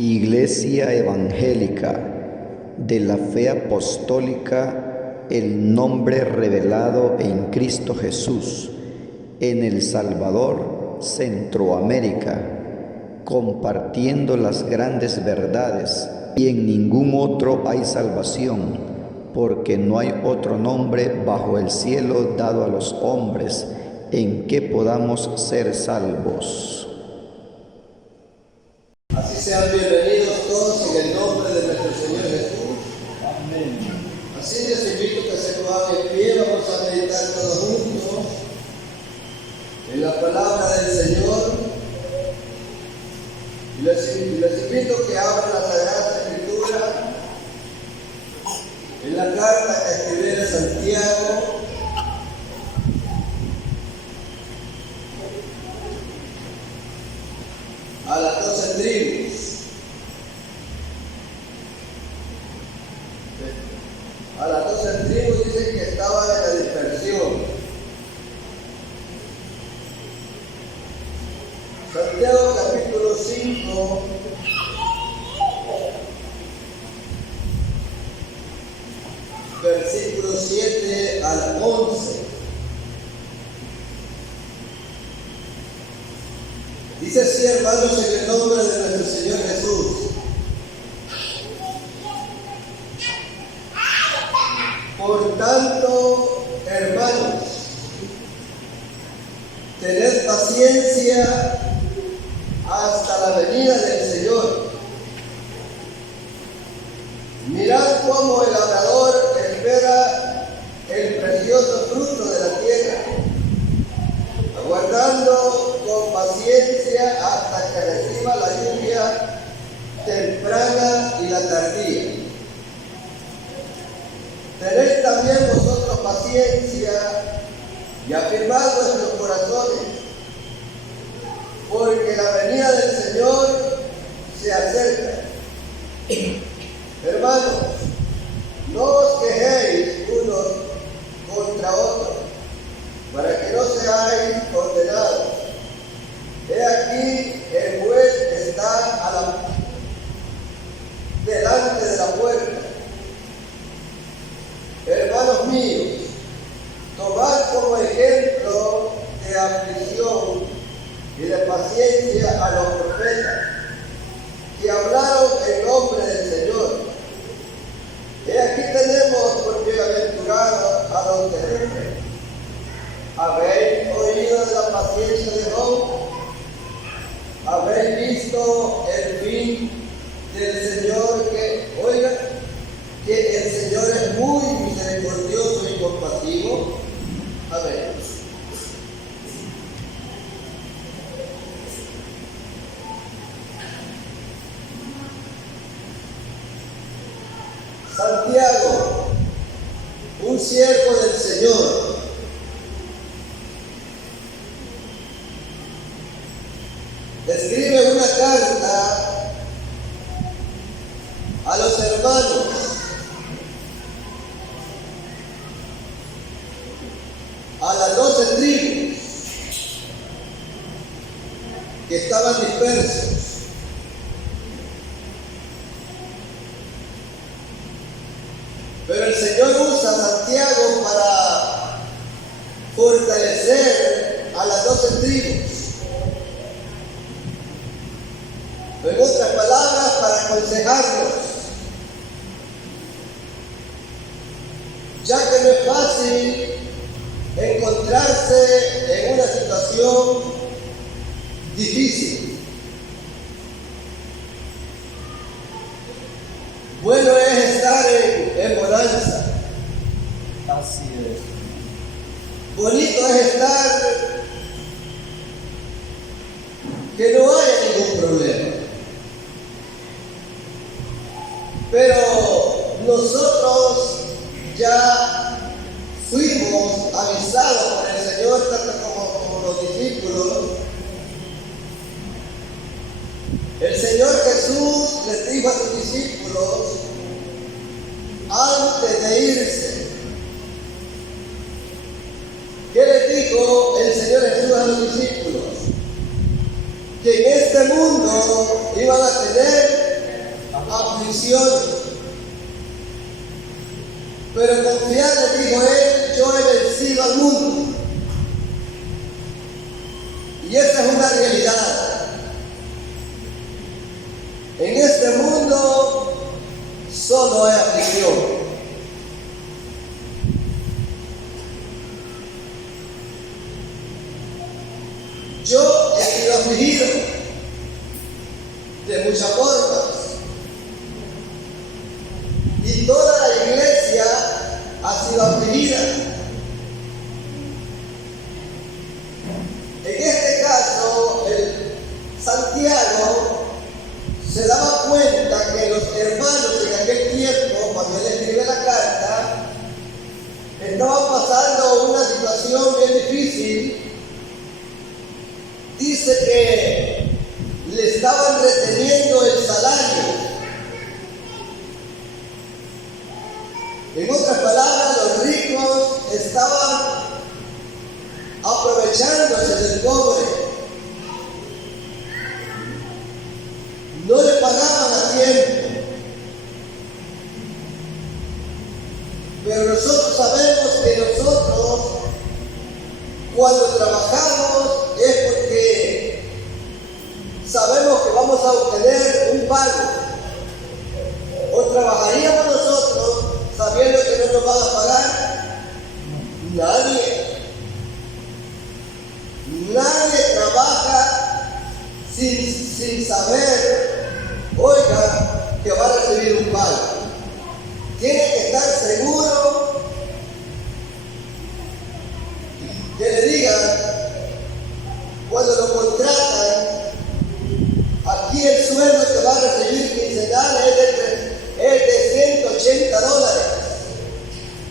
Iglesia Evangélica de la Fe Apostólica, el nombre revelado en Cristo Jesús, en El Salvador, Centroamérica, compartiendo las grandes verdades, y en ningún otro hay salvación, porque no hay otro nombre bajo el cielo dado a los hombres en que podamos ser salvos. Así sean bienvenidos todos en el nombre de nuestro Señor Jesús. Amén. Así les invito que se pongan en pie, vamos a meditar todos juntos en la palabra del Señor. Y les invito que abran la Sagrada Escritura en la carta que escribiera Santiago. A las 12 tribus. A las 12 tribus dicen que estaban en la dispersión. Santiago capítulo 5, versículo 7 al 11. Dice así, hermanos, en el nombre de nuestro Señor Jesús. Por tanto, hermanos, tened paciencia hasta la venida del Señor. Mirad cómo el labrador espera el precioso fruto de la tierra, aguardando con paciencia hasta que reciba la lluvia temprana y la tardía. Tened también vosotros paciencia y afirmad vuestros corazones, porque la venida del Señor se acerca. Hermanos, no os quejéis unos contra otros, para que no seáis condenados. He aquí, el juez está delante de la puerta. Hermanos míos, tomad como ejemplo de aflicción y de paciencia a los profetas que hablaron en nombre del Señor. He aquí tenemos por bienaventurados a los que sufren. ¿Habéis oído de la paciencia de Job? ¿Habéis visto el fin del Señor? Que el Señor es muy misericordioso y compasivo. Amén. Santiago, un siervo del Señor, escribe una carta a los hermanos a las 12 tribus que estaban dispersos. Pero el Señor usa a Santiago para fortalecer a las 12 tribus. En otras palabras, para aconsejarlos, ya que no es fácil encontrarse en una situación difícil. Bueno es estar en bonanza. Así es. Bonito es estar que no haya ningún problema. Pero nosotros ya fuimos avisados por el Señor, tanto como los discípulos. El Señor Jesús les dijo a sus discípulos, antes de irse, ¿qué les dijo el Señor Jesús a los discípulos? Que en este mundo iban a tener aflicciones. Pero confiado, dijo él, yo he vencido al mundo. Y esa es una realidad. En este mundo solo hay aflicción. Yo he sido afligido de muchas formas. Y toda la iglesia ha sido afligida. En este caso, Santiago se daba cuenta que los hermanos en aquel tiempo, cuando él escribe la carta, estaban pasando una situación bien difícil. Dice que le estaban reteniendo el salario. En otras palabras, los ricos estaban aprovechándose del pobre. No le pagaban a tiempo. Pero nosotros sabemos que nosotros, cuando trabajamos, es porque sabemos que vamos a obtener un pago. ¿O trabajaríamos nosotros sabiendo que no nos van a pagar? Nadie trabaja sin saber, oiga, que va a recibir un pago. Tiene que estar seguro que le digan, cuando lo contratan, aquí el sueldo que va a recibir quincenal es de $180.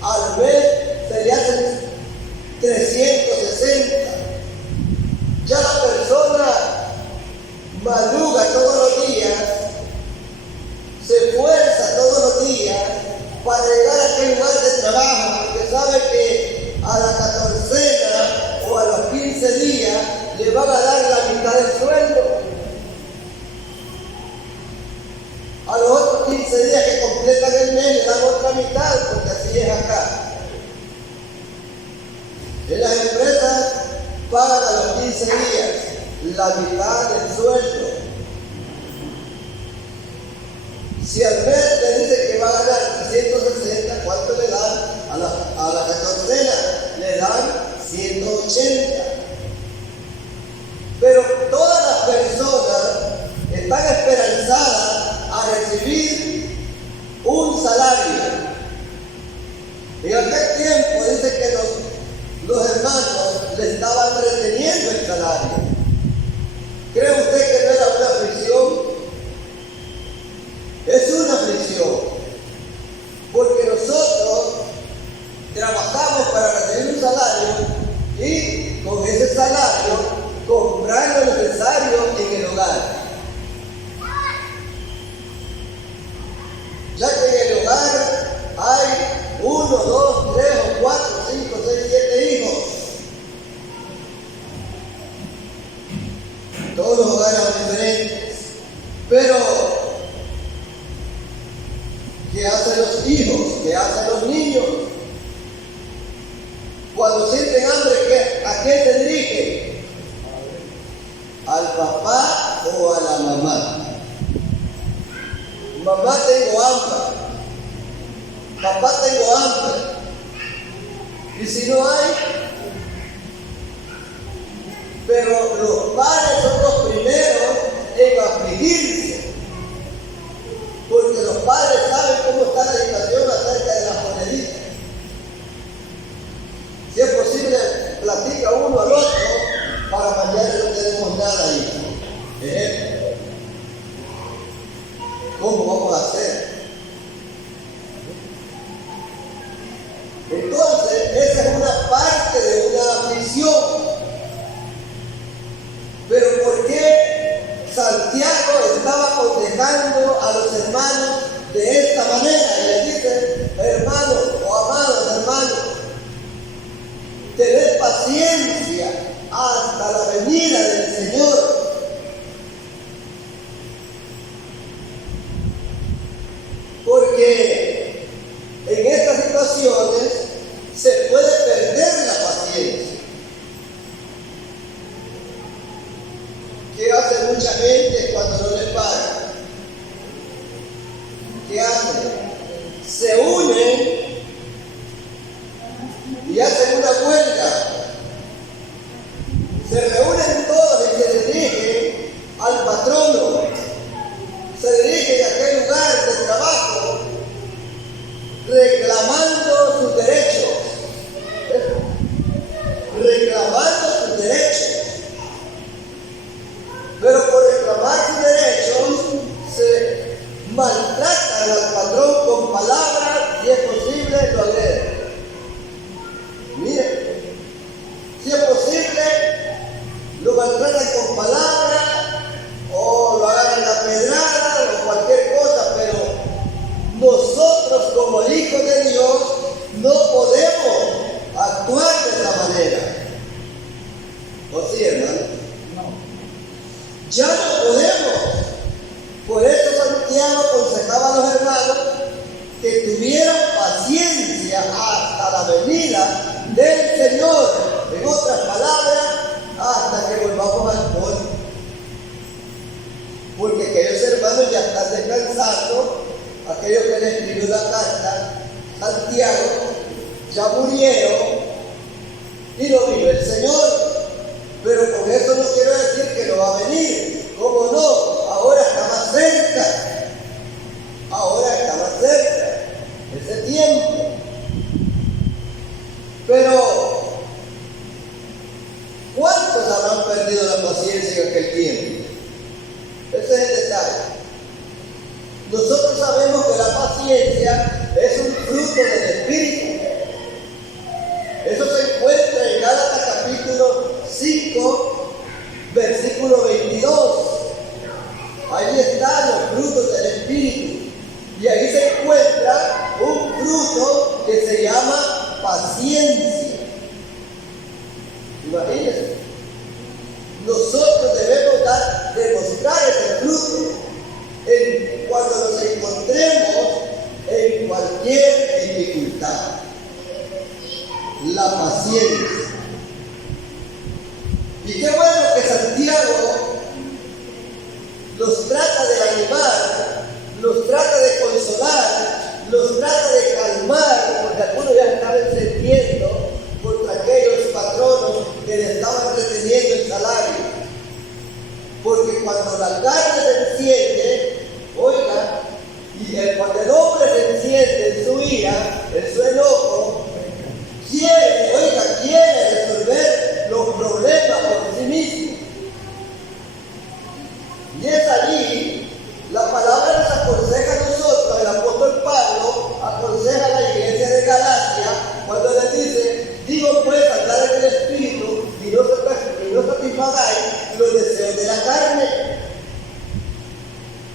Al mes se le hacen 360. Ya la persona madruga todos los días, se esfuerza todos los días para llegar a aquel lugar de trabajo, porque sabe que a la 14ª o a los 15 días le van a dar la mitad del sueldo. A los otros 15 días que completan el mes le dan otra mitad, porque así es acá. En las empresas pagan a los 15 días la mitad del sueldo. Si al mes le dice que va a ganar 160, ¿cuánto le dan? A la 14ª le dan 180. Pero todas las personas están esperanzadas a recibir un salario. En aquel tiempo dice que los hermanos le estaban reteniendo el salario. ¿Cree usted que no era una aflicción? Es una aflicción, porque nosotros trabajamos para recibir un salario y con ese salario comprar lo necesario en el hogar. Ya que en el hogar hay 1, 2, 3 o 4, 5, 6, 7 hijos. Todos los hogares son diferentes, pero ¿qué hacen los hijos? ¿Qué hacen los niños? Cuando sienten hambre, ¿a qué se dirigen? ¿Al papá o a la mamá? Mamá, tengo hambre. Papá, tengo hambre. Y si no hay, pero los padres son los primeros en afligirse, porque los padres saben cómo está la situación acerca de las moneditas. Si es posible, platica uno al otro para mañana no tenemos nada ahí. Ejemplo. ¿Cómo vamos a hacer? Entonces, esa es una parte de una aflicción. Pero ¿por qué Santiago estaba aconsejando a los hermanos de esta manera? Y les dice, hermanos o amados hermanos, tened paciencia hasta la venida del Señor. porque en estas situaciones se puede perder la paciencia. ¿Qué hace mucha gente cuando no le pagan? ¿Qué hace? Se unen y hacen una huelga. Se reúnen todos y se dirigen al patrono. Se dirigen a aquel lugar de trabajo reclamando sus derechos. Reclamando sus derechos. Pero por reclamar sus derechos se maltratan al patrón con palabras, si es posible lo agreden. Miren, si es posible lo maltratan con palabras o lo agarran a pedrada o cualquier cosa, pero nosotros como hijos de Dios no podemos actuar de esa manera. ¿O sí, hermano? Ya no podemos. Por eso Santiago aconsejaba a los hermanos que tuvieran paciencia hasta la venida del Señor. En otras palabras, hasta que volvamos al polvo. Porque aquellos hermanos ya están descansando, aquellos que le escribió la carta, Santiago, ya murieron y no vive el Señor. Pero con eso no quiero decir que no va a venir. ¿Cómo no? Ahora está más cerca. Ahora está más cerca ese tiempo. Pero ¿cuántos habrán perdido la paciencia en aquel tiempo? Ese es el detalle. Nosotros sabemos que la paciencia es un fruto del Espíritu. Eso se encuentra en Gálatas capítulo 5, versículo 22. Ahí están los frutos del Espíritu. Y ahí se encuentra un fruto que se llama paciencia. Imagínense. Nosotros debemos demostrar ese fruto cuando nos encontremos en cualquier dificultad. La paciencia. Y qué bueno que Santiago los trata de animar, los trata de consolar, los trata de calmar, porque algunos ya estaban sintiendo contra aquellos patronos que le estaban reteniendo el salario. Porque cuando la carne se enciende, oiga, y cuando el hombre se enciende en su ira, en su enojo, quiere resolver los problemas por sí mismo. Y es allí, la palabra nos aconseja a nosotros, el apóstol Pablo aconseja a la iglesia de Galacia, cuando les dice, digo pues, andar en el Espíritu y no satisfagáis los deseos de la carne.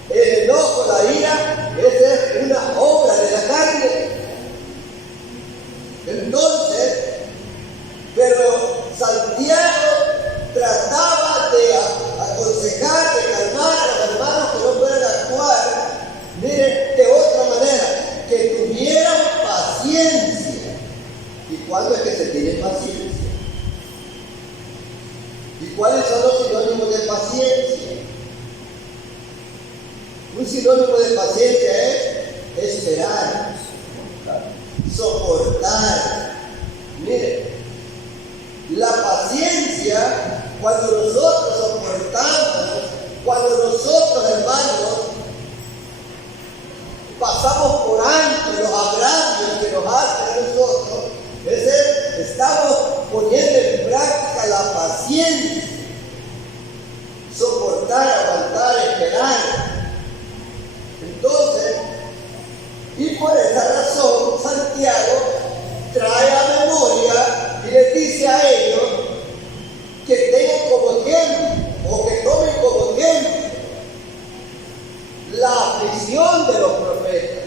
El enojo, la ira, esa es una obra de la carne. Entonces, pero Santiago trataba de aconsejar, de calmar a los hermanos que no pueden actuar, miren, de otra manera, que tuvieran paciencia. ¿Y cuándo es que se tiene paciencia? ¿Y cuáles son los sinónimos de paciencia? Un sinónimo de paciencia es esperar, soportar. Mire, la paciencia, cuando nosotros soportamos, cuando nosotros, hermanos, pasamos por alto los agravios que nos hacen a nosotros, estamos poniendo en práctica la paciencia, soportar, aguantar, esperar. Entonces, y por esa razón, Santiago trae a memoria y les dice a ellos que tengan como ejemplo, o que tomen como ejemplo, la aflicción de los profetas,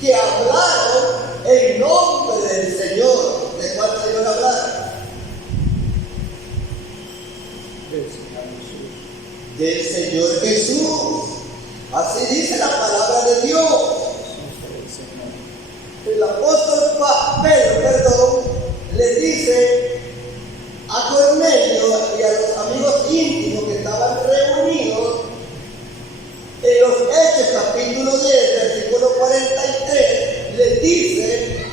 que hablaron en nombre del Señor. ¿De cuál Señor hablaron? Del Señor Jesús. Así dice la palabra de Dios. Hechos capítulo 10, versículo 43, les dice: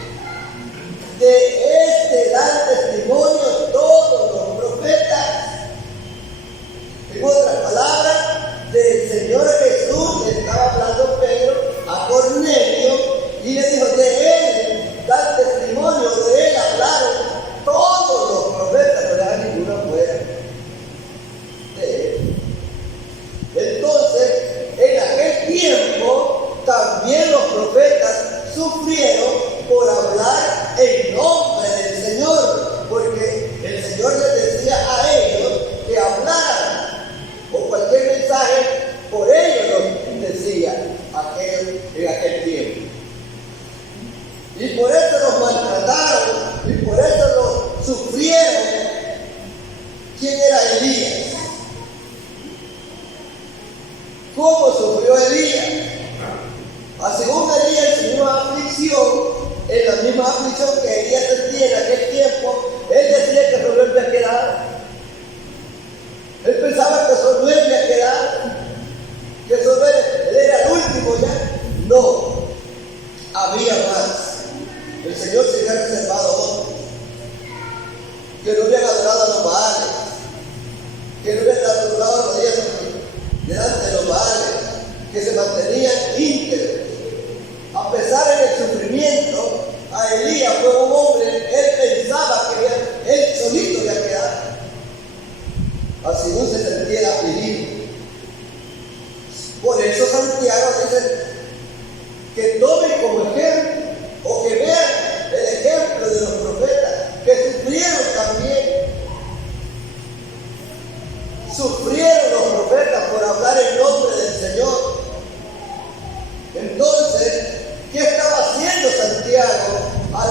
de este dan testimonio todos los profetas. En otras palabras, del Señor Jesús le estaba hablando Pedro a Cornelio y le dijo: de él dan testimonio, de él hablaron todos los profetas, no deja ninguno fuera de él. Entonces, en aquel tiempo también los profetas sufrieron por hablar en nombre del Señor, porque el Señor les decía a ellos que hablaran, o cualquier mensaje por ellos los decía en aquel tiempo. Y por eso los maltrataron, y por eso los sufrieron. ¿Quién era Elías? ¿Cómo sufrió Elías? Según Elías, en su misma aflicción, en la misma aflicción que Elías sentía en aquel tiempo, él decía que solo él había quedado. Él pensaba que solo él había quedado, que solo él era el último ya. No, había más. El Señor se había reservado hombres que no habían adorado a los Baales, que no habían adorado rodillas delante de los Baales, que se mantenían íntegros. A pesar del sufrimiento, a Elías fue un hombre, él pensaba que él solito había quedado. Así no se sentía afligido. Por eso Santiago dice que tomen como ejemplo, o que vean el ejemplo de los profetas, que sufrieron también. Sufrieron los profetas por hablar en nombre del Señor. Entonces, ¿qué estaba haciendo Santiago al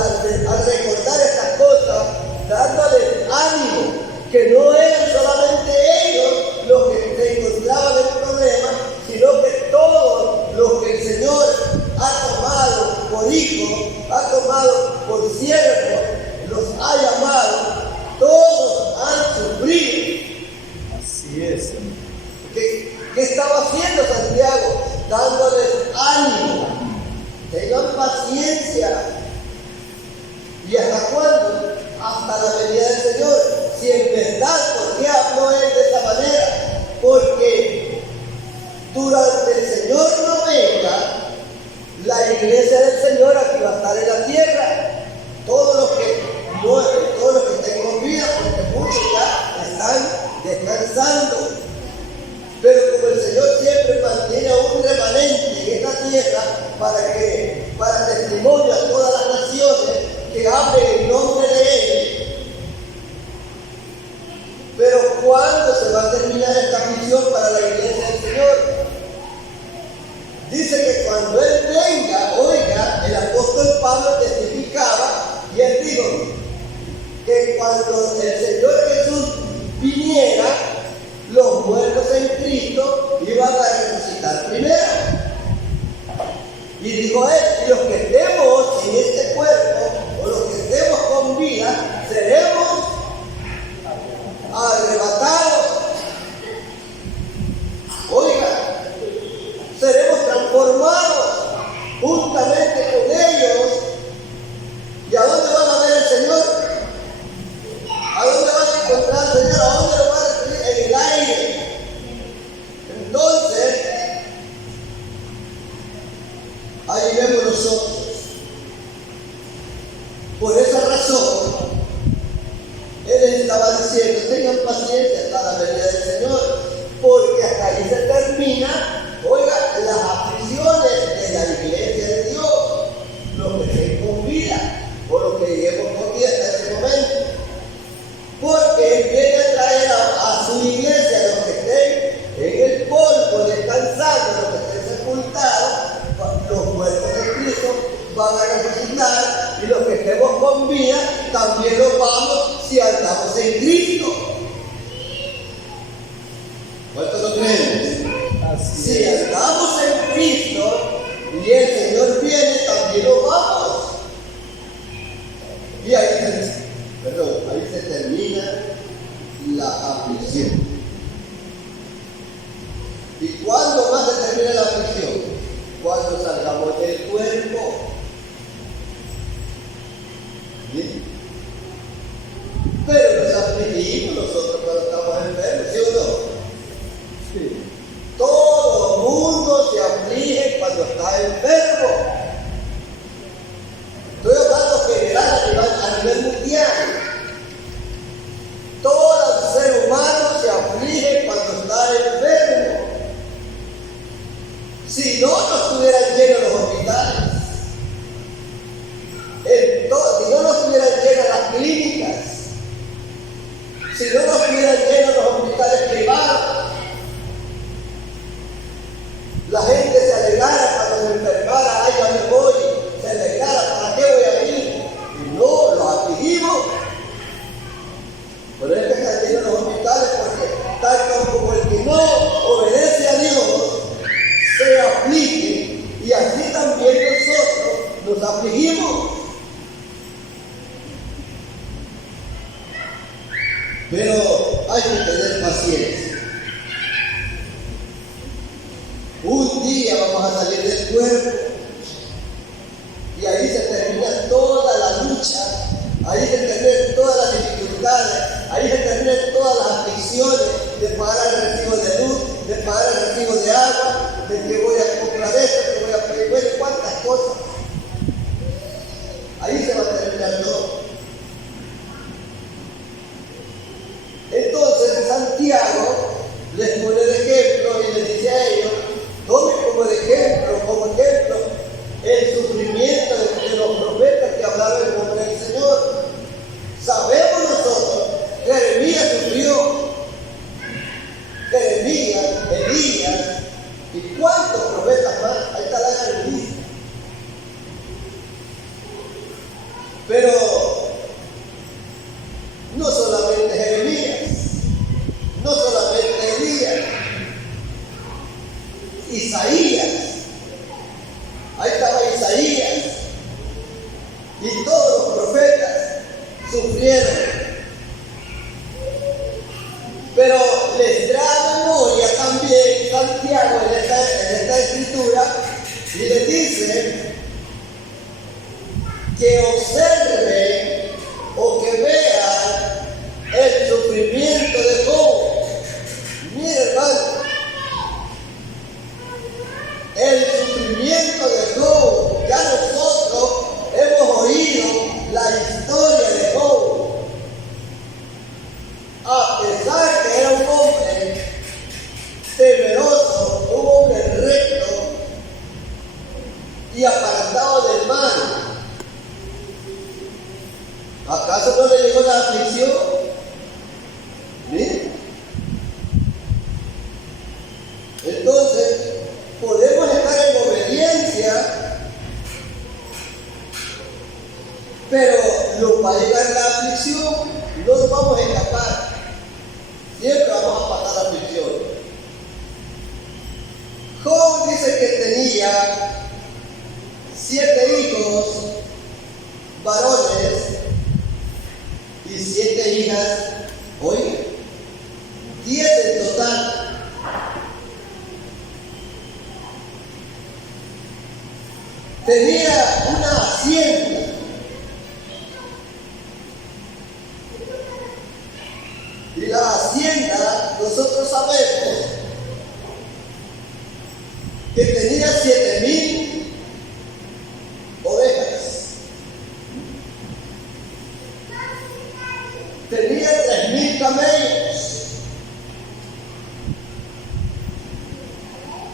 recordar estas cosas? Dándoles ánimo, que no eran solamente ellos los que se encontraban en problemas, sino que todos los que el Señor ha tomado por hijos, ha tomado por siervos, los ha llamado, todos han sufrido. Así es. ¿Qué estaba haciendo Santiago? Dándoles ánimo. Tengan paciencia. ¿Y hasta cuándo? Hasta la venida del Señor. Si en verdad, ¿por qué habló él de esta manera? Porque durante el Señor no venga, la iglesia del Señor aquí va a estar en la tierra. Todos los que estén con vida, porque muchos ya están descansando. Pero como el Señor siempre mantiene a un remanente en esta tierra para testimonio a todas las naciones que hablen en nombre de Él. Pero ¿cuándo se va a terminar esta misión para la iglesia del Señor? Dice que cuando Él venga, oiga, el apóstol Pablo testificaba y él dijo que cuando el Señor Jesús viniera, los muertos en Cristo iban a resucitar primero. Y dijo él: y los que estemos en este cuerpo, o los que estemos con vida, seremos arrebatados. Oiga, seremos transformados juntamente con ellos. ¿Y a dónde van a ver al Señor? ¿A dónde van a encontrar al Señor? ¿A dónde lo van a recibir? En el aire. Entonces, ahí vemos nosotros. Por esa razón, Él estaba diciendo: tengan paciencia hasta la venida del Señor, porque hasta ahí se termina, oiga, las aflicciones de la iglesia de Dios, los que estén con vida, o los que lleguemos con vida hasta ese momento. Porque Él viene a traer a su iglesia, a los que estén en el polvo, descansando, los que estén sepultados, los muertos de Cristo van a resucitar, y los que estemos con vida también los vamos si andamos en Cristo. ¿Cuántos lo creen? Si andamos en Cristo y el Señor viene, también lo vamos. Y ahí se termina la aflicción. ¿Y cuándo más se termina la aflicción? estuvieran llenos los hospitales, si no estuvieran llenas las clínicas, si no estuvieran llenos los hospitales privados, la gente se alegrara cuando se enfermara, ay, ya me voy, se alegrara, ¿para qué voy a ir? Y no, los afligimos. Pero es que están llenos los hospitales porque tanto como el que no obedece a Dios se aflige, y así también nosotros nos afligimos. Pero hay que tener paciencia. Un día vamos a salir del cuerpo y ahí se termina toda la lucha, ahí se terminan todas las dificultades, ahí se terminan todas las aflicciones de pagar el recibo de luz, de pagar el recibo de agua, de que voy a comprar esto, que voy a pedir, bueno, cuántas cosas. Ahí se va a terminar todo. Entonces Santiago les pone el ejemplo y les dice a ellos, tomen como ejemplo, el sufrimiento de los profetas que hablaron en nombre del Señor. Sabemos nosotros que Jeremías sufrió, Jeremías, Elías, y cuántos profetas más, ahí está la lista. Pero no solamente Jeremías, no solamente Elías, Isaías, ahí estaba Isaías, y todos los profetas sufrieron. Pero les trae memoria también Santiago en esta escritura y les dice que observen o que vean el sufrimiento de Job. Mire, hermano, el sufrimiento de Job, ya nosotros hemos oído la historia de Job. A pesar que era un hombre temeroso, un hombre recto y apartado del mal, ¿acaso no le llegó la aflicción? ¿Sí? Entonces, podemos estar en obediencia, pero nos va a llegar la aflicción, no nos vamos a escapar. Siempre vamos a pasar la aflicción. Job dice que tenía 7 hijos varones y 7 hijas, oiga, 10 en total. Tenía una hacienda. Y la hacienda, nosotros sabemos que tenía 7,000 ovejas. Tenía 3,000 camellos.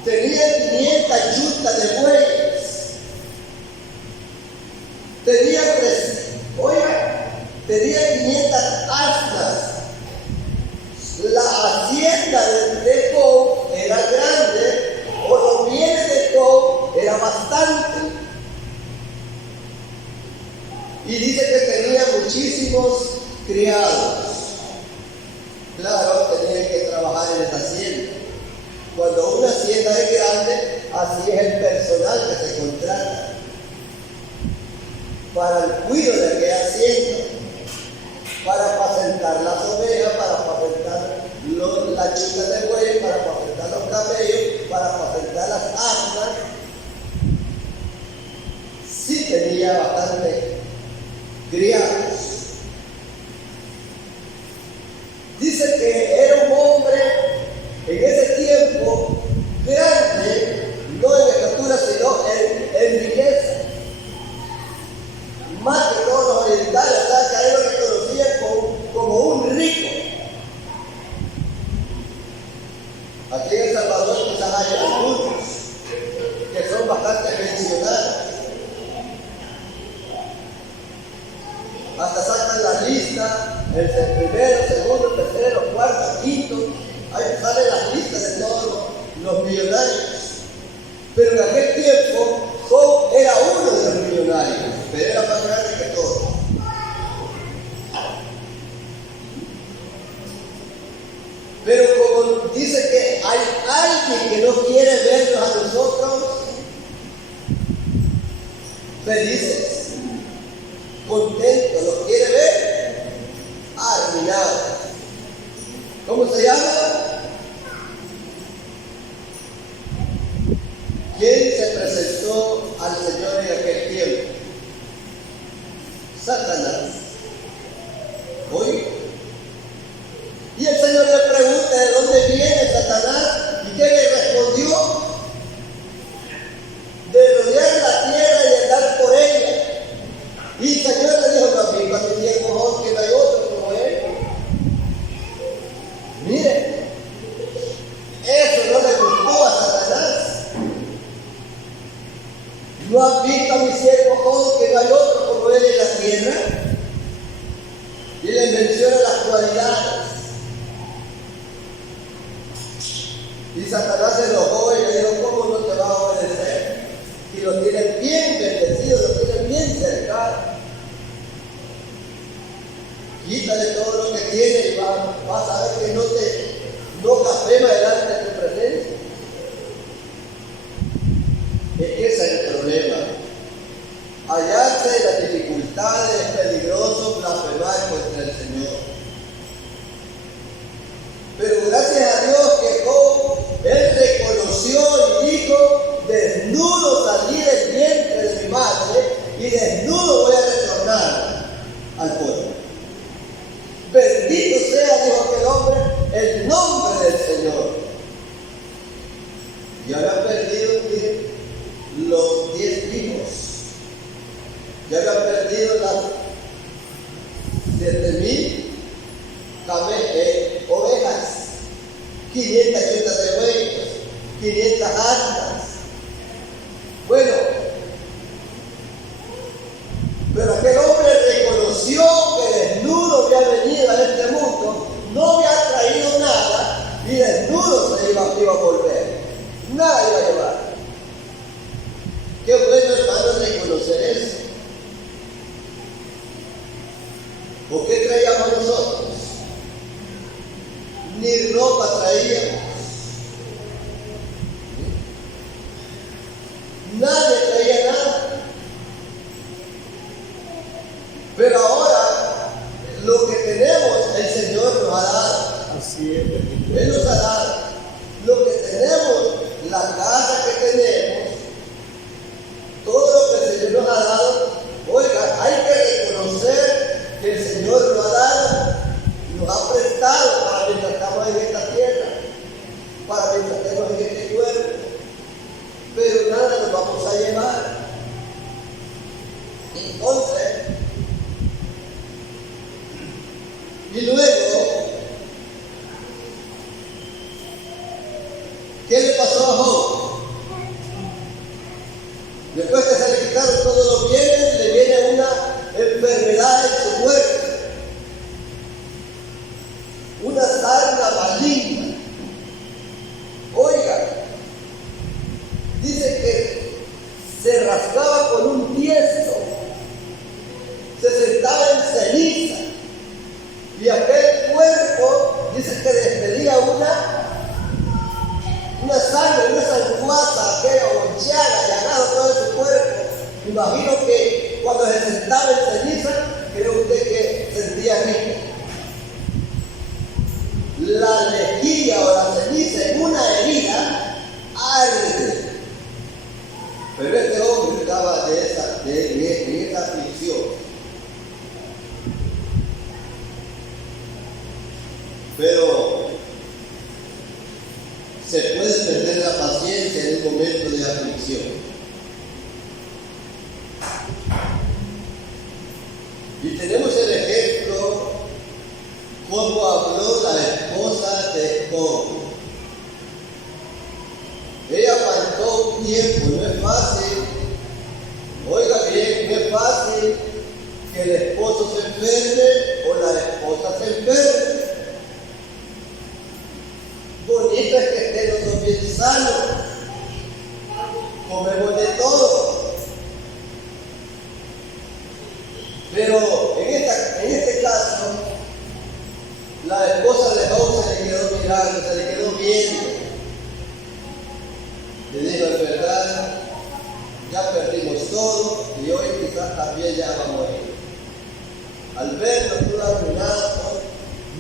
Tenía 500 yuntas de bueyes. Tenía 500 asnas. La hacienda de Job era grande, o los bienes de Job era bastante. Y dice que tenía muchísimos criados. Claro, tenían que trabajar en esa hacienda. Cuando una hacienda es grande, así es el personal que se contrata para el cuidado de aquella hacienda, para apacentar las ovejas, para apacentar las chicas de buey, para apacentar los camellos, para apacentar las asnas. Sí tenía bastante criados. Dice que era un hombre en ese tiempo grande, no en estatura, sino en riqueza. Más que todos los orientales, o sea, que a él lo reconocían como un rico. Aquí en El Salvador quizás hay algunos que son el primero, segundo, tercero, cuarto, quinto. Ahí salen las listas de todos los millonarios. Pero en aquel tiempo, Job era uno de los millonarios, pero era más grande que todos. Pero como dice que hay alguien que no quiere vernos a nosotros felices, contentos, los quiere ver arruinados. ¿Cómo se llama? ¿Quién se presentó al Señor en aquel tiempo? Satanás. Oye. Y el Señor le pregunta de dónde viene Satanás. ¿Y qué le respondió? De rodear la tierra y andar por ella. Y el Señor le dijo: no, mi siervo Job, que no hay otro como él. Mire, eso no le gustó a Satanás. ¿No has visto a mi siervo Job, que no hay otro como él en la tierra? Y le menciona las cualidades. Y Satanás se enojó y le dijo: ¿cómo no te va a obedecer? Y lo tienen bien bendecido, lo tienen bien cercano. Quítale todo lo que tiene y vas a ver que no blasfema delante de tu presencia. Ese es el problema. Hallarse en las dificultades es peligroso, blasfemar contra el Señor. Pero gracias a Dios que Job, él reconoció y dijo: desnudo salí del vientre de mi madre y desnudo voy a retornar al pueblo. Bendito sea, dijo aquel hombre, el nombre del Señor. Y había perdido los 10 hijos. Ya había perdido las 7,000 ovejas, 500 yetas de bueyes, 500 asnas. Bueno, pero aquel hombre reconoció que desnudo había venido a este mundo, no había traído nada y desnudo se iba a volver. Nada iba a llevar. Qué bueno, hermano, reconocer eso. ¿Por qué traíamos nosotros? Ni ropa traíamos. Nadie traía nada. Pero ahora, lo que tenemos, el Señor nos ha dado. Así es. Él nos ha dado. Lo que tenemos, la casa que tenemos, todo lo que el Señor nos ha dado, oiga, hay que reconocer que el Señor nos ha dado, nos ha prestado para mientras estamos en esta tierra, para mientras estemos en este cuerpo, pero nada nos vamos a llevar. Entonces, y luego, ¿qué le pasó a Job? Después que se le quitaron todos los bienes, le viene una enfermedad en su cuerpo, una sarna maligna. Oiga, dice que se rascaba con un tiesto, se sentaba en ceniza, y aquel cuerpo dice que despedía una sangre, una salcuaza, aquella honcheada, llagada todo su cuerpo. Me imagino que cuando se sentaba en ceniza, cree usted que sentía rico. La lejía o la ceniza en una herida arde. Pero este hombre estaba en esa aflicción. Pero se puede perder la paciencia en un momento de aflicción. Y tenemos el ejemplo cómo habló la esposa de Job. Ella aguantó un tiempo, no es fácil. Oiga bien, no es fácil que el esposo se enferme o la esposa en este caso, la esposa de Job se le quedó mirando, se le quedó viendo. Le dijo, en verdad, ya perdimos todo y hoy quizás también ya va a morir. Al verlo todo arruinado,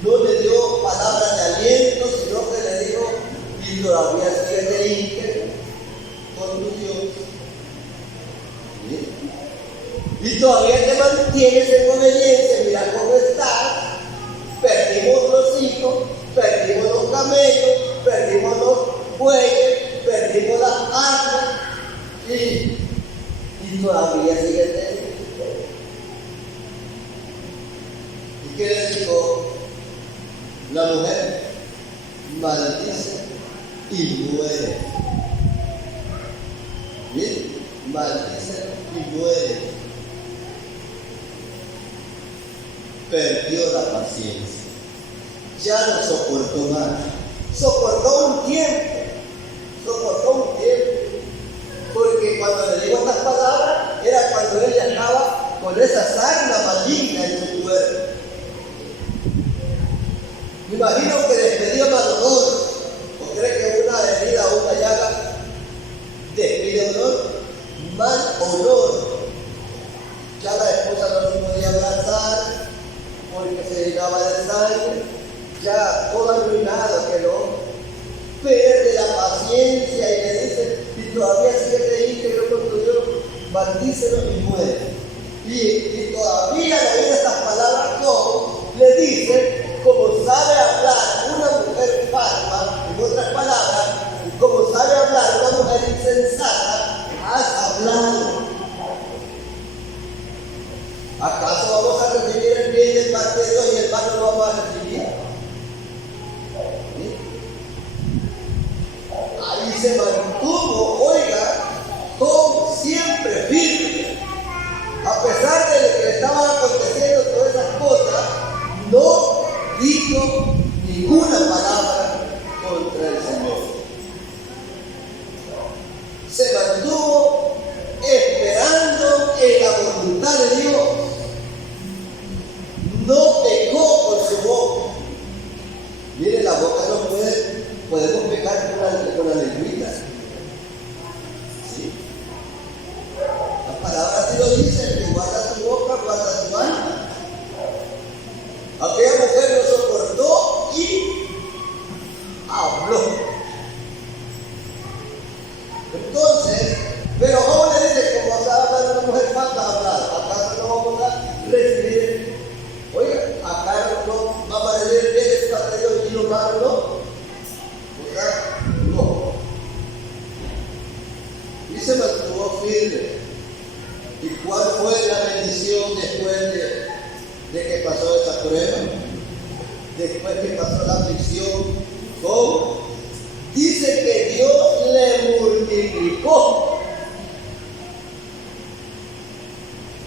no le dio palabras de aliento, sino que le dijo, y todavía sigue íntegro con tu Dios. ¿Sí? Y todavía te mantienes en obediencia, mira cómo estás. Perdimos los hijos, perdimos los camellos, perdimos los bueyes, perdimos las armas y todavía sigue teniendo. ¿Y qué le dijo la mujer? Maldice y muere. ¿Bien? Maldice y muere. Perdió la paciencia. Ya no soportó más. Soportó un tiempo. Porque cuando le digo estas palabras, era cuando él estaba con esa sarna maligna en su cuerpo. Me imagino que despedía mal olor. ¿O cree que una herida o una llaga despide olor? Mal olor. Ya la esposa no lo podía abrazar porque se llenaba de sangre. Ya todo arruinado quedó. Pierde la paciencia y le dice, y todavía sigue íntegro con tu Dios, maldícelo y muere. Y todavía le oír estas palabras, Job le dice, como sabe hablar una mujer falsa, en otras palabras, como sabe hablar una mujer insensata, has hablado. ¿Acaso vamos a recibir el bien de parte de Dios y el mal no lo vamos a recibir? ¿Sí? Ahí se mantuvo, oiga, Job siempre firme. A pesar de que le estaban aconteciendo todas esas cosas, no dijo ninguna palabra contra el Señor. Se mantuvo esperando en la voluntad de Dios. No pecó con su boca. Mire, la boca no podemos pecar con la lengüita. ¿Sí? Las palabras sí lo dicen, que guarda su boca, guarda su alma. Aquella mujer lo soportó y habló. Entonces, pero Job le dice, como sabe hablar una mujer falta hablar, ¿acaso no vamos a recibir? Oiga, ¿acaso no vamos a recibir bien de parte de Dios y lo malo no? O sea, no. Y se mantuvo firme. ¿Y cuál fue la bendición después de que pasó esa prueba? Después que pasó la aflicción, ¿cómo? Dice que Dios le multiplicó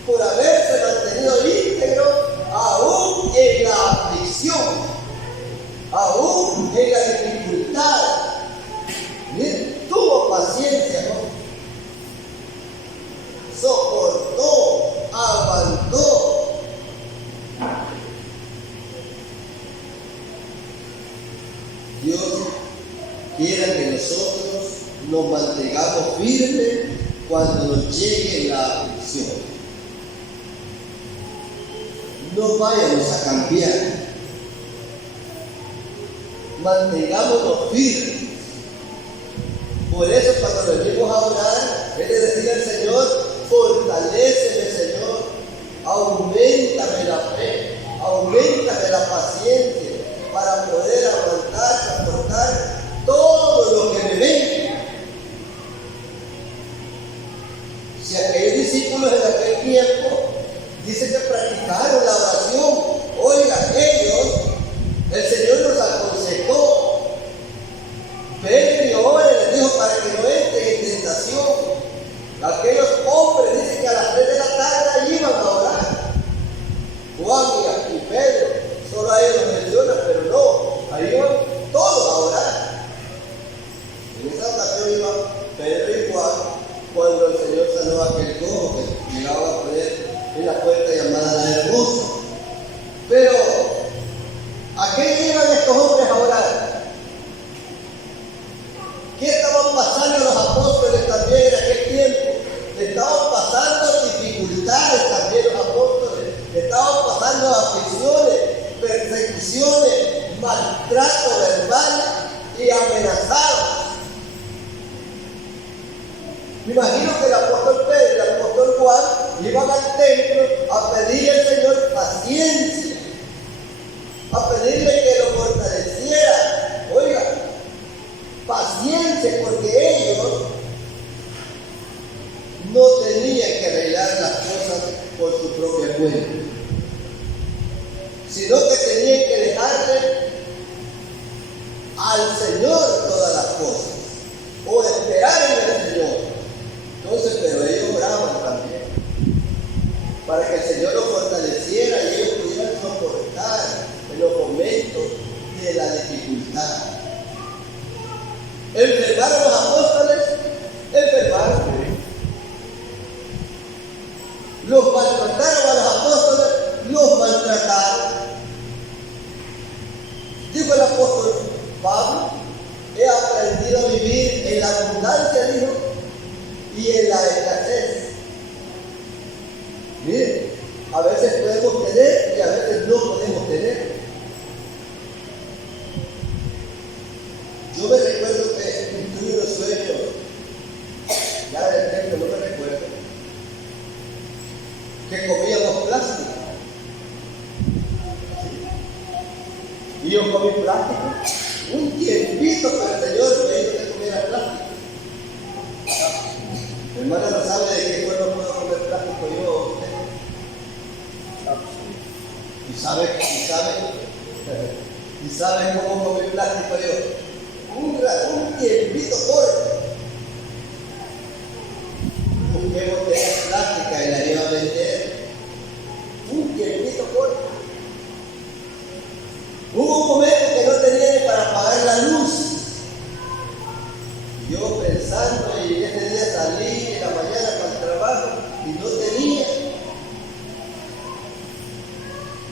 por haberse mantenido íntegro aún en la aflicción, aún en la dificultad. Bien, tuvo paciencia, ¿no? Soportó, aguantó. Dios quiera que nosotros nos mantengamos firmes cuando nos llegue la aflicción. No vayamos a cambiar. Mantengámonos firmes. Por eso cuando venimos a orar, es decir al Señor, fortaléceme, Señor, auméntame la fe, auméntame la paciencia para poder aguantar, soportar todo lo que me venga. Si aquellos discípulos en aquel tiempo dice que practicaron la oración, oiga, ellos, el Señor nos aconsejó, ven y ore, les dijo, para que no entren en tentación. Aquellos hombres dicen que a las 3 de la tarde iban a orar. Juan y Pedro, solo a ellos los mencionan, pero no, ahí iban todos a orar. En esa ocasión iban Pedro y Juan, cuando el Señor sanó a aquel cojo que llegaba a poner en la puerta llamada la Hermosa. que el apóstol Pedro y el apóstol Juan iban al templo a pedirle al Señor paciencia, a pedirle que lo fortaleciera. Oiga, paciencia, porque ellos no tenían que arreglar las cosas por su propia cuenta, sino que tenían que dejarle al Señor todas las cosas, o esperar en el Señor. Entonces, pero ellos oraban también, para que el Señor los fortaleciera y ellos pudieran soportar en los momentos de la dificultad. ¿Enfermaron los apóstoles? Enfermaron. ¿Los maltrataron a los apóstoles? Los maltrataron. Dijo el apóstol Pablo: he aprendido a vivir en la abundancia, dijo, y en la escasez. Miren, a veces podemos tener y a veces no podemos tener. Yo me recuerdo que tuve unos sueños, ya del tiempo no me recuerdo, que comíamos plástico. Y yo comí plástico un tiempito, pero el Señor me dijo que comiera plástico. Mi hermana no sabe de qué forma puedo comer plástico yo. ¿Y sabe cómo comer plástico yo? Un tiempito corto. Busqué botellas plásticas y la iba a vender. Un tiempito corto. Hubo un momento que no tenía ni para pagar la luz. Yo pensando, y ese día salí en la mañana para el trabajo y no tenía.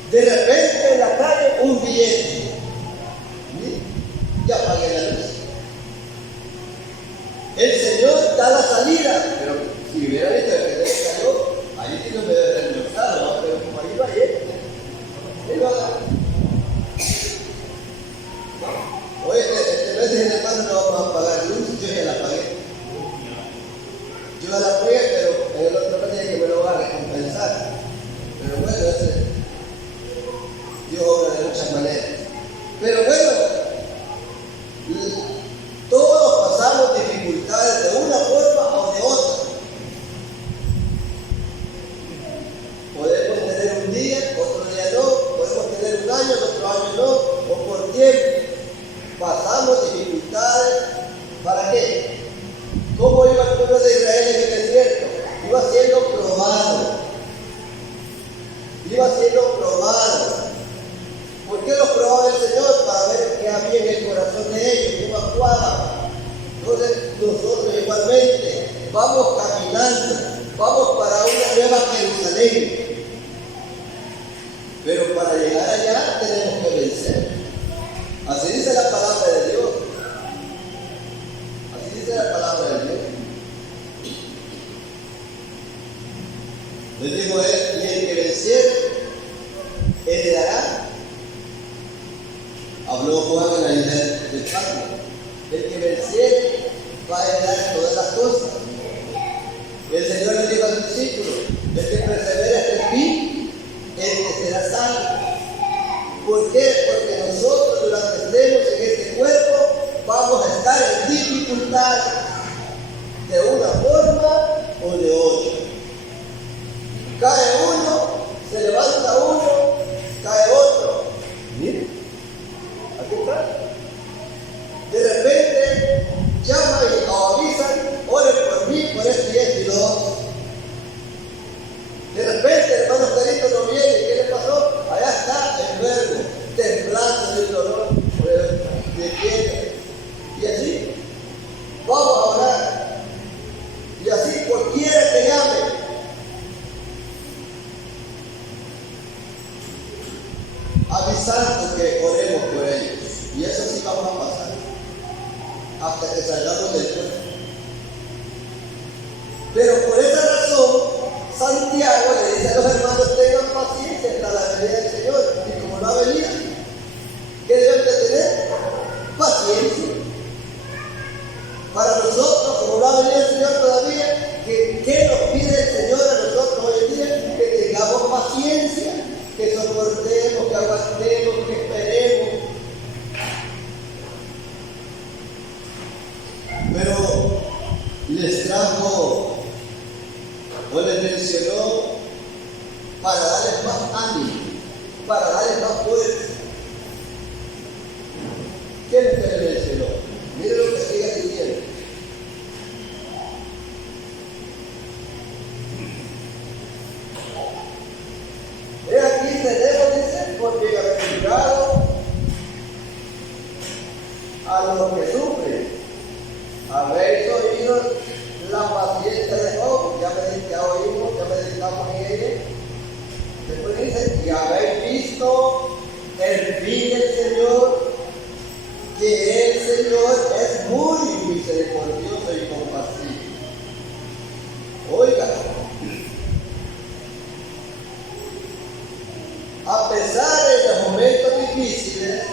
De repente en la calle un billete. Ya pagué la luz. El Señor da la salida, pero si hubiera dicho que se cayó, ahí sí no me debe haber notado, ¿no? Pero como ahí va ayer, él lo agarra. Oye, este mes en el paso no vamos a pagar luz, yo ya la pagué. Yo la pagué, pero el otro mes que me lo va a recompensar. Pero bueno, Dios obra de muchas maneras. Pero bueno, todos pasamos dificultades de una forma o de otra. Podemos tener un día, otro día no, podemos tener un año, otro año no, o por tiempo. Pasamos dificultades. ¿Para qué? ¿Cómo iba el pueblo de Israel en el desierto? Iba siendo probado. Iba siendo probado. ¿Por qué los probaba el Señor? Para ver qué había en el corazón de ellos, cómo actuaban. Entonces nosotros igualmente vamos caminando, vamos para una nueva Jerusalén. Pero para llegar allá tenemos que vencer. Así dice la palabra de Dios. Así dice la palabra de Dios. Les digo él, y el que venciere heredará. Habló Juan en la isla del Patmos. El que venciere va a heredar todas las cosas. El Señor le dijo a sus discípulos: el que persevera hasta el fin, el que será salvo. ¿Por qué? Porque nosotros durante estemos en este cuerpo vamos a estar en dificultad de una forma o de otra. Cae uno, se levanta uno, cae otro. Miren, aquí está. De repente llaman o avisan: oren por mí, por esto y esto y lo otro. De repente el hermano Carito no viene. ¿Qué le pasó? Allá está enfermo, temblando del dolor de piedra. Y así vamos a orar. Y así cualquiera que llame, avisando que oremos por ellos. Y eso sí vamos a pasar hasta que salgamos del cuerpo. Pero por esa razón, Santiago le dice a los hermanos: tengan paciencia hasta la venida del Señor. Y como no ha venido, ¿qué deben de tener? Paciencia. Para nosotros, como no ha venido el Señor todavía, que no les mencionó para darles más ánimo, para darles más fuerza. ¿Qué es lo que le mencionó? Mire lo que sigue diciendo. He aquí tenemos, dice, por bienaventurado a los que sufren. Habéis oído la paciencia de Job, ya oímos, ya meditamos en ella. Después dice, y habéis visto el fin del Señor, que el Señor es muy misericordioso y compasivo. Oiga, a pesar de los momentos difíciles,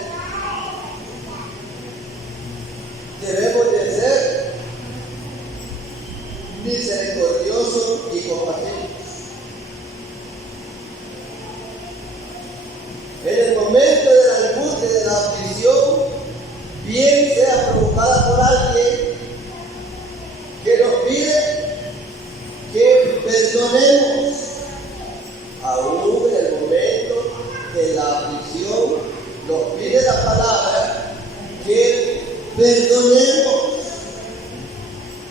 debemos de ser misericordiosos y compasivos. En el momento de la angustia, de la aflicción, bien sea provocada por alguien que nos pide que perdonemos, aún en el momento de la aflicción, nos pide la palabra que perdonemos,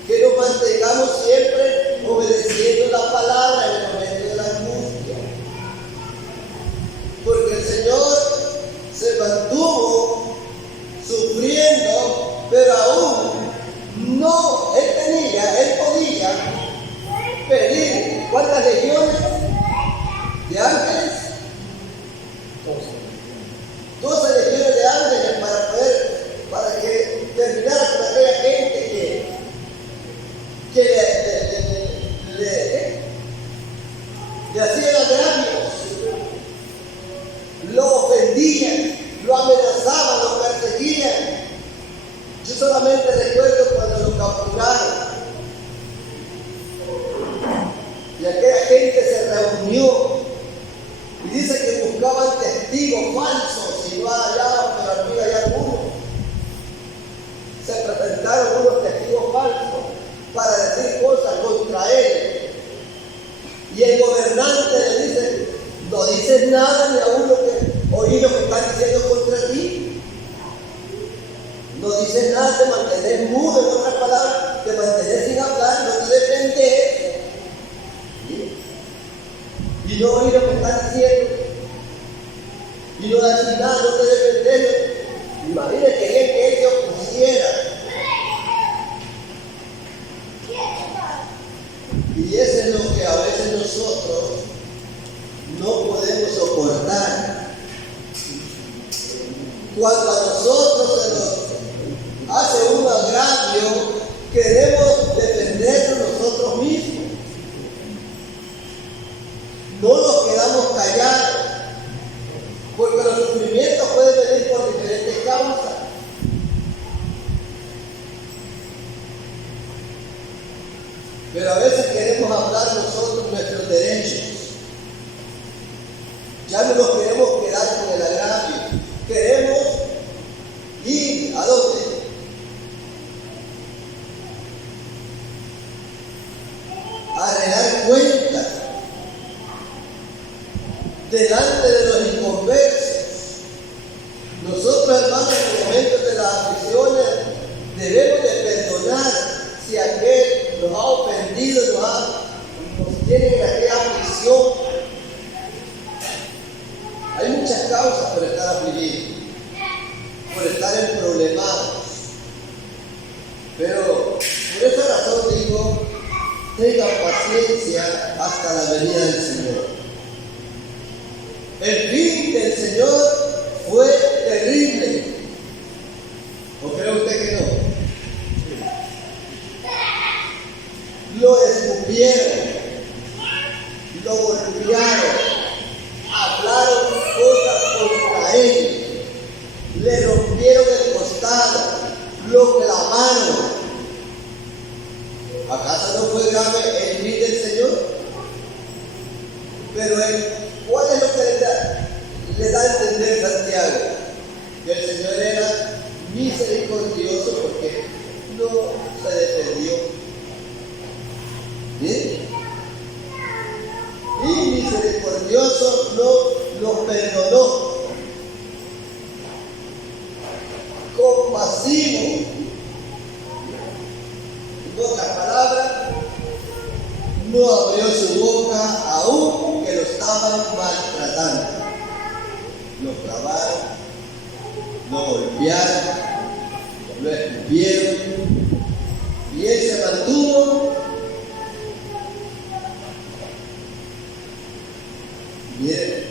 que nos mantengamos siempre obedeciendo la palabra en el momento de la angustia, porque el Señor se mantuvo sufriendo, pero aún no, él podía pedir cuántas legiones de ángeles, 12 legiones de ángeles para que terminara con aquella gente que le hacían agravios, lo ofendían, lo amenazaban, lo perseguían. Yo solamente recuerdo cuando lo capturaron y aquella gente se reunió y dice que buscaban testigos falsos y no hallaban, pero al fin hallaron uno. Se presentaron unos testigos falsos para decir cosas contra él, y el gobernante le dice: no dices nada ni aún oí lo que están diciendo contra ti. No dices nada, te mantienes mudo, en otras palabras, te mantienes sin hablar, no te defendes. Y no oí lo que están diciendo. Y no decís nada, no te defendes. Imagínate que él se opusiera. Y eso es lo que a veces nosotros no podemos soportar. Cuando a nosotros se nos hace un agravio, queremos defendernos nosotros mismos. No nos quedamos callados, porque los sufrimientos pueden venir por diferentes causas. Pero a veces queremos hablar nosotros nuestros derechos. Ya no nos queremos quedar con el agravio. Queremos ir ¿a dónde? A arreglar cuentas delante de los inconversos. Nosotros, hermanos, en momentos de las aflicciones debemos de perdonar si aquel nos ha ofendido, nos tiene en aquella aflicción. Hay muchas causas por estar afligidos, por estar en problemados. Pero por esa razón digo, tengan paciencia hasta la venida del Señor. El fin del Señor fue terrible. ¿O cree usted que no? Lo escupieron, lo golpearon, hablaron cosas contra él, le rompieron el costado, lo clavaron. ¿Acaso no fue grave el fin del Señor? Pero ¿cuál es lo que le da a entender Santiago? Que el Señor era misericordioso porque no se defendió. ¿Bien? misericordioso nos perdonó. Compasivo, en otras palabras, no abrió su boca aún que lo estaban maltratando. Lo clavaron, lo golpearon, lo escupieron, y él se mantuvo. Miren,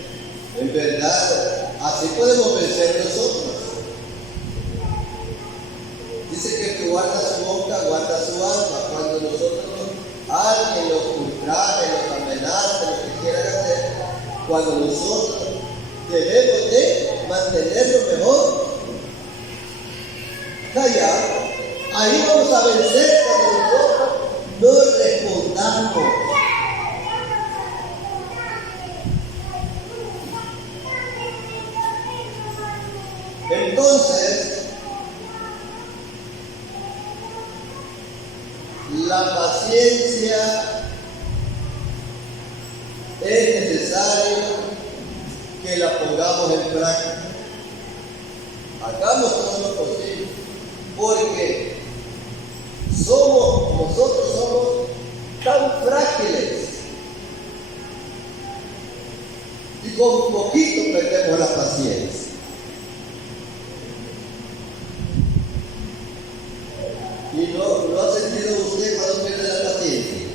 en verdad, así podemos vencer nosotros. Dice que el que guarda su boca, guarda su alma. Cuando nosotros, alguien los ultraje, los amenaza, lo que quieran hacer, cuando nosotros debemos de mantenerlo mejor callado, ahí vamos a vencer cuando nosotros no respondamos. Entonces, la paciencia es necesario que la pongamos en práctica. Hagamos todo lo posible, porque nosotros somos tan frágiles y con poquito perdemos la paciencia. ¿Y no ha sentido usted cuando pierde la paciencia?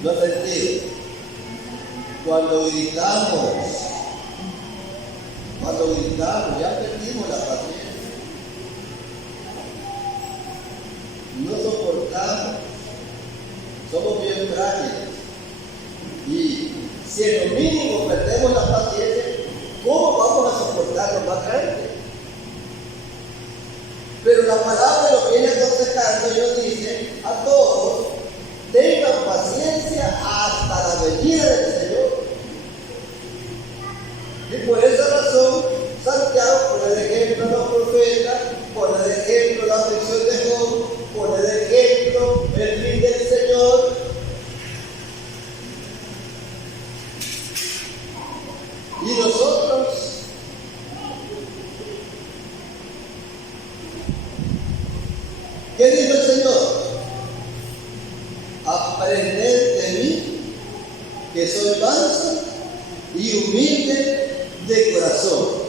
¿No ha sentido? Cuando gritamos, ya perdimos la paciencia. No soportamos, somos bien frágiles. Y si en lo mínimo perdemos la paciencia, ¿cómo vamos a soportar lo más grande? Pero la palabra lo viene aconsejando y nos dice a todos: tengan paciencia hasta la venida del Señor. Y por esa razón, Santiago pone de ejemplo a los profetas, pone de ejemplo la aflicción de Job, pone de ejemplo el fin del Señor. Y nosotros, ¿qué dijo el Señor? Aprended de mí, que soy manso y humilde de corazón.